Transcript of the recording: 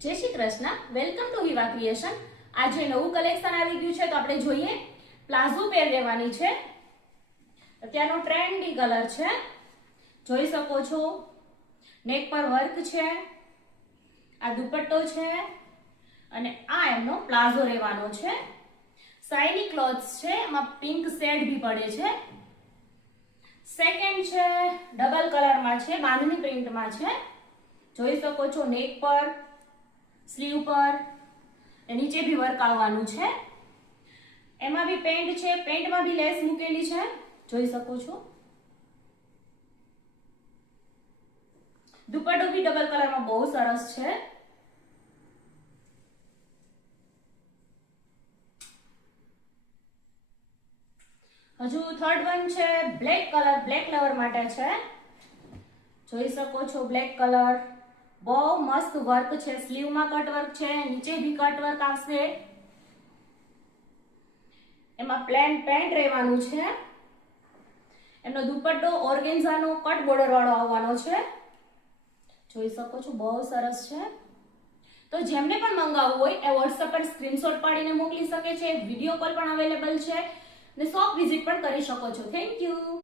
જય Shri Krishna, welcome to Hiva creation. આજે નવું કલેક્શન આવી ગયું છે તો આપણે જોઈએ પ્લાઝો પેર લેવાની છે। અત્યારનો ટ્રેન્ડી કલર છે, જોઈ શકો છો। નેક પર વર્ક છે, આ દુપટ્ટો છે અને આ એમનો પ્લાઝો રહેવાનો છે। શાઇની ક્લોથ્સ છે, એમાં પિંક શેડ ભી પડે છે। સેકન્ડ છે ડબલ કલરમાં છે, બાંધણી પ્રિન્ટમાં છે, જોઈ શકો છો। નેક પર, સ્લીવ પર, નીચે ભી વર્ક આવવાનું છે। એમાં ભી પેન્ટ છે, પેન્ટમાં ભી લેસ મૂકેલી છે, જોઈ શકો છો। દુપટ્ટો ભી ડબલ કલરમાં બહુ સરસ છે। હજુ થર્ડ વન છે બ્લેક કલર, બ્લેક લવર માટે છે, જોઈ શકો છો। બ્લેક કલર બહુ મસ્ત વર્ક છે, સ્લીવમાં કટ વર્ક છે, નીચે ભી કટ વર્ક આવશે। એમાં પ્લેન પેન્ટ રહેવાનું છે। એનો દુપટ્ટો ઓર્ગેન્ઝાનો કટ બોર્ડર વાળો આવવાનો છે, જોઈ શકો છો। બહુ સરસ છે। તો જેમને પણ મંગાવવું હોય એ WhatsApp પર સ્ક્રીનશોટ પાડીને મોકલી શકે છે, વિડીયો કોલ પણ અવેલેબલ છે ને શોપ વિઝિટ પણ કરી શકો છો। Thank you.